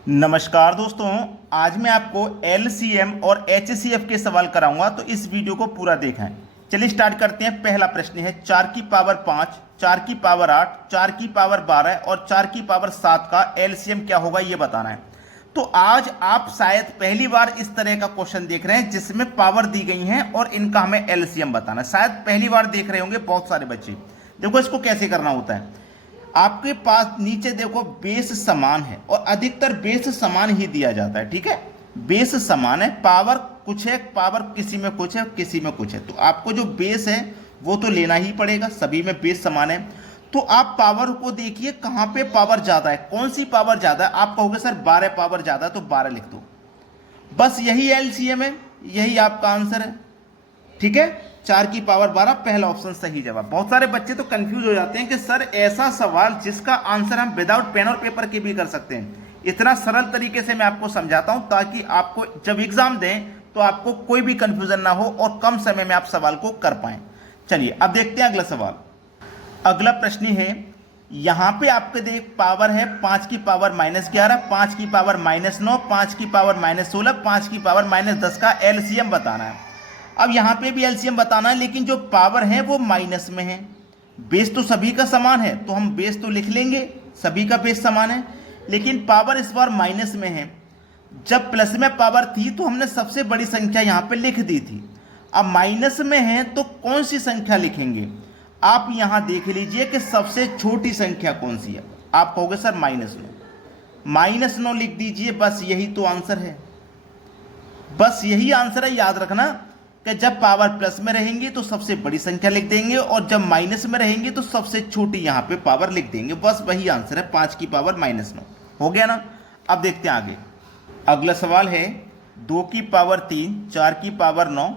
नमस्कार दोस्तों। आज मैं आपको एलसीएम और एचसीएफ के सवाल कराऊंगा, तो इस वीडियो को पूरा देखें। चलिए स्टार्ट करते हैं। पहला प्रश्न है 4 की पावर 5, 4 की पावर 8, 4 की पावर 12 और 4 की पावर 7 का एलसीएम क्या होगा ये बताना है। तो आज आप शायद पहली बार इस तरह का क्वेश्चन देख रहे हैं जिसमें पावर दी गई है और इनका हमें एलसीएम बताना है। शायद पहली बार देख रहे होंगे बहुत सारे बच्चे। देखो इसको कैसे करना होता है। आपके पास नीचे देखो बेस समान है और अधिकतर बेस समान ही दिया जाता है। ठीक है, बेस समान है, पावर कुछ है, पावर किसी में कुछ है किसी में कुछ है, तो आपको जो बेस है वो तो लेना ही पड़ेगा। सभी में बेस समान है, तो आप पावर को देखिए कहां पे पावर ज्यादा है, कौन सी पावर ज्यादा है। आप कहोगे सर 12 पावर ज्यादा है, तो 12 लिख दो। बस यही एलसीएम है, यही आपका आंसर है। ठीक है, 4 की पावर 12 पहला ऑप्शन सही जवाब। बहुत सारे बच्चे तो कंफ्यूज हो जाते हैं कि सर ऐसा सवाल जिसका आंसर हम विदाउट पेन और पेपर के भी कर सकते हैं। इतना सरल तरीके से मैं आपको समझाता हूं ताकि आपको जब एग्जाम दें तो आपको कोई भी कंफ्यूजन ना हो और कम समय में आप सवाल को कर पाएं। चलिए अब देखते हैं अगला सवाल। अगला प्रश्न है, यहां पे आपके देख पावर है 5 की पावर -11, 5 की पावर -9, 5 की पावर -16, 5 की पावर -10 का एलसीएम बताना है। अब यहां पे भी एलसीएम बताना है, लेकिन जो पावर है वो माइनस में है। बेस तो सभी का समान है तो हम बेस तो लिख लेंगे, सभी का बेस समान है, लेकिन पावर इस बार माइनस में है। जब प्लस में पावर थी तो हमने सबसे बड़ी संख्या यहां पे लिख दी थी। अब माइनस में है तो कौन सी संख्या लिखेंगे। आप यहां देख लीजिए कि सबसे छोटी संख्या कौन सी है। आप कहोगे सर -9 लिख दीजिए। बस यही तो आंसर है, बस यही आंसर है। याद रखना कि जब पावर प्लस में रहेंगी तो सबसे बड़ी संख्या लिख देंगे और जब माइनस में रहेंगे तो सबसे छोटी यहां पे पावर लिख देंगे। बस वही आंसर है, 5 की पावर -9। हो गया ना। अब देखते हैं आगे। अगला सवाल है 2 की पावर 3, 4 की पावर 9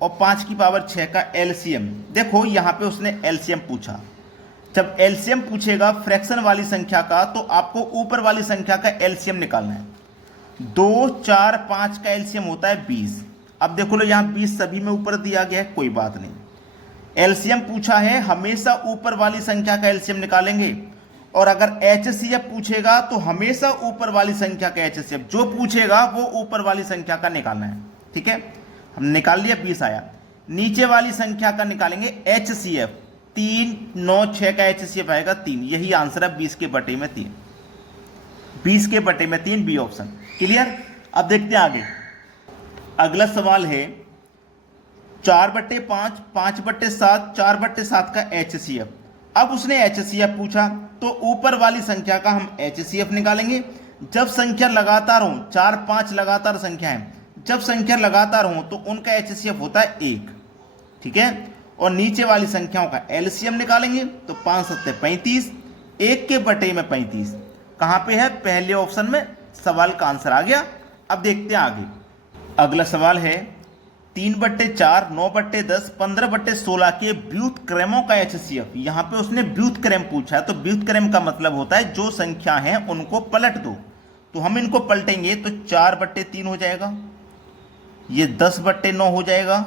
और 5 की पावर 6 का एलसीएम। देखो यहां पे उसने एलसीएम पूछा। जब एलसीएम पूछेगा फ्रैक्शन वाली संख्या का तो आपको ऊपर वाली संख्या का एलसीएम निकालना है। 2, 4, 5 का एलसीएम होता है 20। अब देखो लो यहाँ 20 सभी में ऊपर दिया गया है, कोई बात नहीं। एलसीएम पूछा है, हमेशा ऊपर वाली संख्या का एलसीएम निकालेंगे। और अगर एचसीएफ पूछेगा तो हमेशा ऊपर वाली संख्या का एचसीएफ जो पूछेगा वो ऊपर वाली संख्या का निकालना है। ठीक है, हमने निकाल लिया, 20 आया। नीचे वाली संख्या का निकालेंगे एचसीएफ। 3, 9, 6 का एचसीएफ आएगा 3। यही आंसर है 20 के बटे में 3। 20 के बटे में 3 बी ऑप्शन। क्लियर। अब देखते हैं आगे। अगला सवाल है 4/5, 5/7, 4/7 का एचसीएफ। अब उसने एचसीएफ पूछा तो ऊपर वाली संख्या का हम एचसीएफ निकालेंगे। जब संख्या लगातार हो, 4, 5 लगातार संख्या है, जब संख्या लगातार हो तो उनका एचसीएफ होता है 1। ठीक है, और नीचे वाली संख्याओं का एलसीएम निकालेंगे तो 5 7 35, 1 के बटे में 35 कहां पे है, पहले ऑप्शन में। सवाल का आंसर आ गया। अब देखते हैं आगे। अगला सवाल है 3/4, 9/10, 15/16 के व्युत्क्रमों का एचसीएफ। यहां पे उसने व्युत्क्रम पूछा है, तो व्युत्क्रम का मतलब होता है जो संख्या है उनको पलट दो। तो हम इनको पलटेंगे तो 4/3 हो जाएगा, ये 10/9 हो जाएगा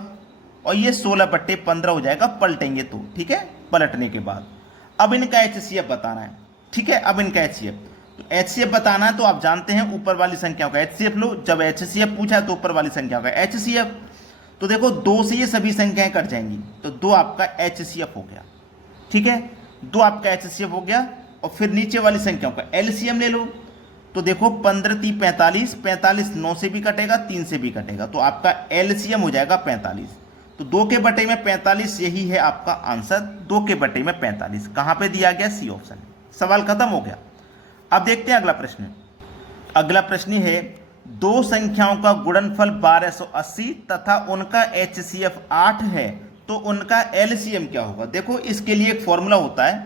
और ये 16/15 हो जाएगा पलटेंगे तो। ठीक है, पलटने के बाद अब इनका एचसीएफ बताना है। ठीक है, अब इनका एचसीएफ एचसीएफ बताना है तो आप जानते हैं ऊपर वाली संख्याओं का एचसीएफ लो। जब एचसीएफ पूछा है तो ऊपर वाली संख्या का एचसीएफ। तो देखो 2 से ये सभी संख्याएं कट जाएंगी तो 2 आपका एचसीएफ हो गया। ठीक है, 2 आपका एचसीएफ हो गया। और फिर नीचे वाली संख्याओं का एलसीएम ले लो। तो देखो 15 3 45, 45 9 से भी कटेगा, 3 से भी कटेगा, तो आपका एलसीएम हो जाएगा 45। तो 2 के बटे में 45 यही है आपका आंसर। 2 के बटे में 45 कहां पे दिया गया, सी ऑप्शन। सवाल खत्म हो गया। अब देखते हैं अगला प्रश्न। अगला प्रश्न है 2 संख्याओं का गुणनफल 1280 तथा उनका एचसीएफ 8 है तो उनका एलसीएम क्या होगा। देखो इसके लिए एक फॉर्मूला होता है,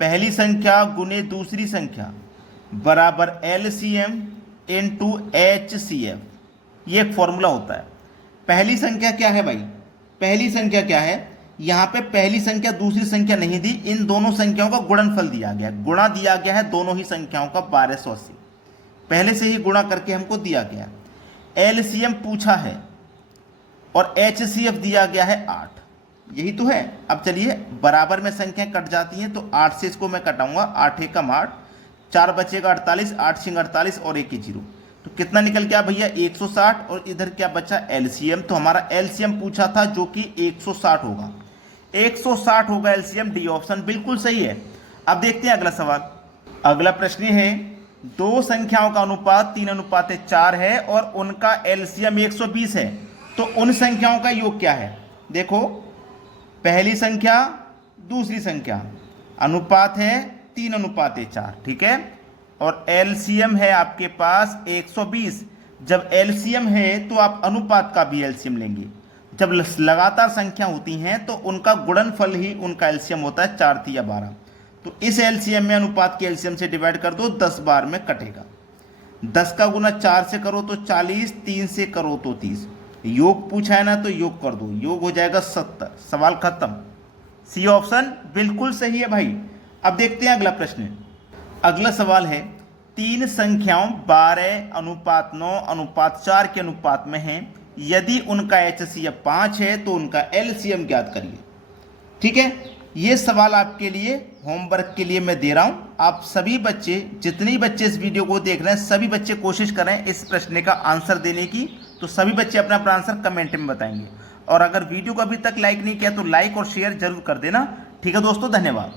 पहली संख्या गुने दूसरी संख्या बराबर एलसीएम इनटू एचसीएफ। ये एक फॉर्मूला होता है। पहली संख्या क्या है भाई, पहली संख्या क्या है, यहां पे पहली संख्या दूसरी संख्या नहीं दी, इन दोनों संख्याओं का गुणनफल दिया गया, गुणा दिया गया है दोनों ही संख्याओं का 1280 पहले से ही गुणा करके हमको दिया गया। एलसीएम पूछा है और एचसीएफ दिया गया है 8। यही तो है। अब चलिए बराबर में संख्या कट जाती हैं तो 8 से इसको मैं कटाऊंगा, 8 एकम 8, 4 बचेगा 48, 8 सिंग 48 और 1 जीरो, तो कितना निकल गया भैया 160। और इधर क्या बचा एलसीएम, तो हमारा एलसीएम पूछा था जो कि 160 होगा, 160 होगा एलसीएम। डी ऑप्शन बिल्कुल सही है। अब देखते हैं अगला सवाल। अगला प्रश्न है दो संख्याओं का अनुपात 3:4 है और उनका एलसीएम 120 है, तो उन संख्याओं का योग क्या है। देखो पहली संख्या दूसरी संख्या, अनुपात है 3:4, ठीक है, और एलसीएम है आपके पास 120। जब एलसीएम है तो आप अनुपात का भी एलसीएम लेंगे। जब लगातार संख्या होती हैं तो उनका गुणनफल ही उनका एलसीएम होता है, 4 3 या 12। तो इस एलसीएम में अनुपात के एलसीएम से डिवाइड कर दो, 10 बार में कटेगा। 10 का गुना 4 से करो तो 40, 3 से करो तो 30। योग पूछा है ना तो योग कर दो, योग हो जाएगा 70। सवाल खत्म। सी ऑप्शन बिल्कुल सही है भाई। अब देखते हैं अगला प्रश्न। अगला सवाल है तीन संख्याओं 12:9:4 के अनुपात में हैं, यदि उनका एचसीएफ 5 है तो उनका एलसीएम ज्ञात करिए। ठीक है, ये सवाल आपके लिए होमवर्क के लिए मैं दे रहा हूं। आप सभी बच्चे, जितने बच्चे इस वीडियो को देख रहे हैं, सभी बच्चे कोशिश करें इस प्रश्न का आंसर देने की। तो सभी बच्चे अपना अपना आंसर कमेंट में बताएंगे। और अगर वीडियो को अभी तक लाइक नहीं किया तो लाइक और शेयर जरूर कर देना। ठीक है दोस्तों, धन्यवाद।